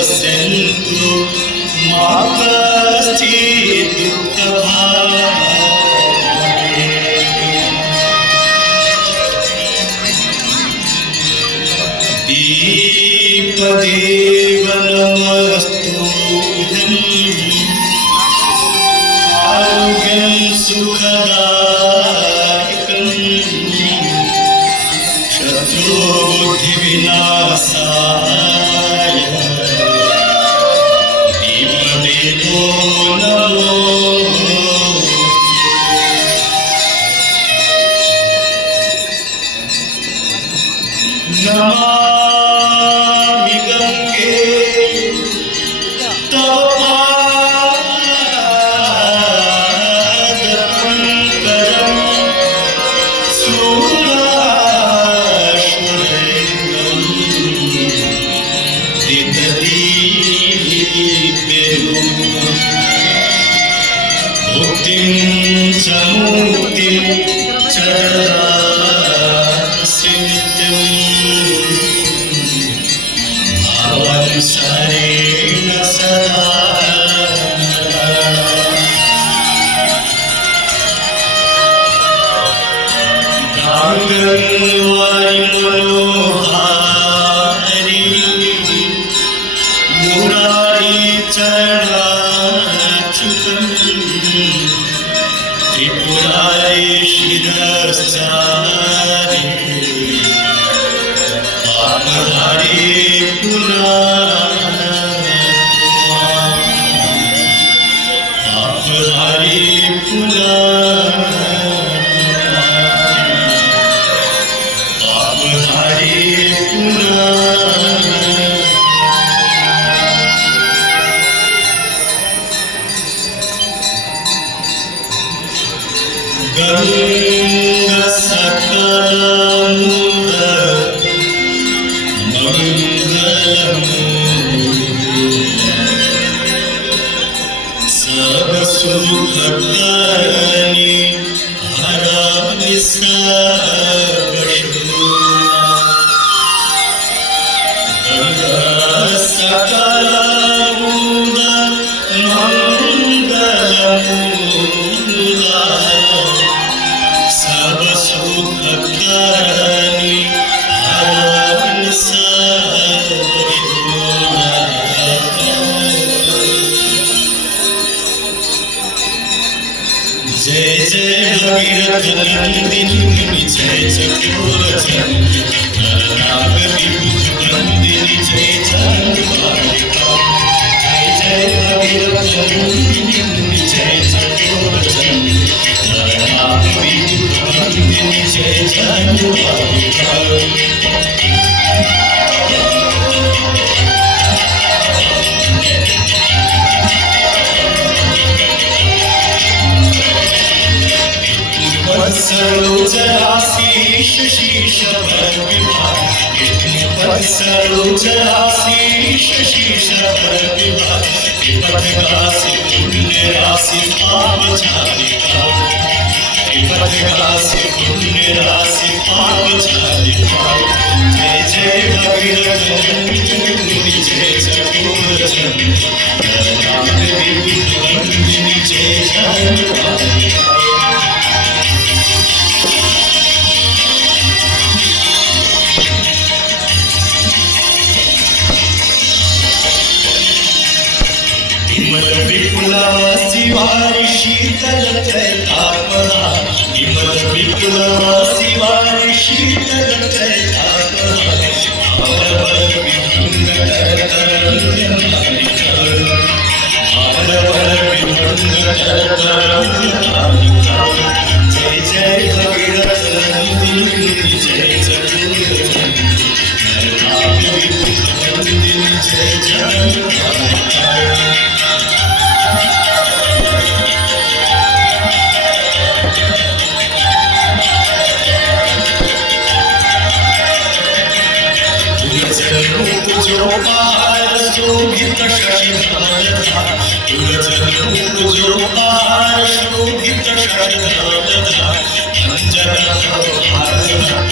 पश्यन्तु मा कश्चित् दुःखभाग् देव नमस्तुभ्यं आरोग्यं सुखदायकं शत्रुबुद्धिविनाशाय दीपदेवो नमो नमामि गंगे तव पादपङ्कजं सुराश्वरेन्द्रं दितदीप्यरूपं भुक्तिं च मुक्तिं च ददासि नित्यम् शरेण सदा गांगवारि मनोहारि मुरारी चरणाच्युतं त्रिपुरारि शिरश्चारि पापहारि गंगा सकलमुद मंगलम सब सुख करनी हरामि सब शोभा गंगा सकलमुद मंगलम सब सुख करनी हरामि सब शोभा जय जय भगीरथ नंदिनी जय चकोरचंद्र नाग विभुज नंदिनी जय चंद्रवालिका जय जय भगीरथ नंदिनी जय चकोरचंद्र नाग विभुज नंदिनी जय चंद्रवालिका सरोजराशीष शीश पर विभाग सरोजराशीष शीश पर विभाग पथगासी पुण्य राशि पाप चालिका पथगासी पुण्य राशि पाप चालिका जय जय भगीरथ नंदिनी जय चकोरचंद्र नाग विभुज नंदिनी जय चंद्रवालिका शिवारि शीतल चैतापहा विमल विप्लव शिवारि शीतल चैतापहा अवरवर विभुंग तरतरंगमालिका अवरवर विभुंग तरतरंगमालिका जय जय भगीरथ नंदिनी जय चकोरचंद्र नाग विभुज नंदिनी जय चंद्रवालिका जो पार शोभित शशिधरा जो पार शोभित शशिधरा अंजन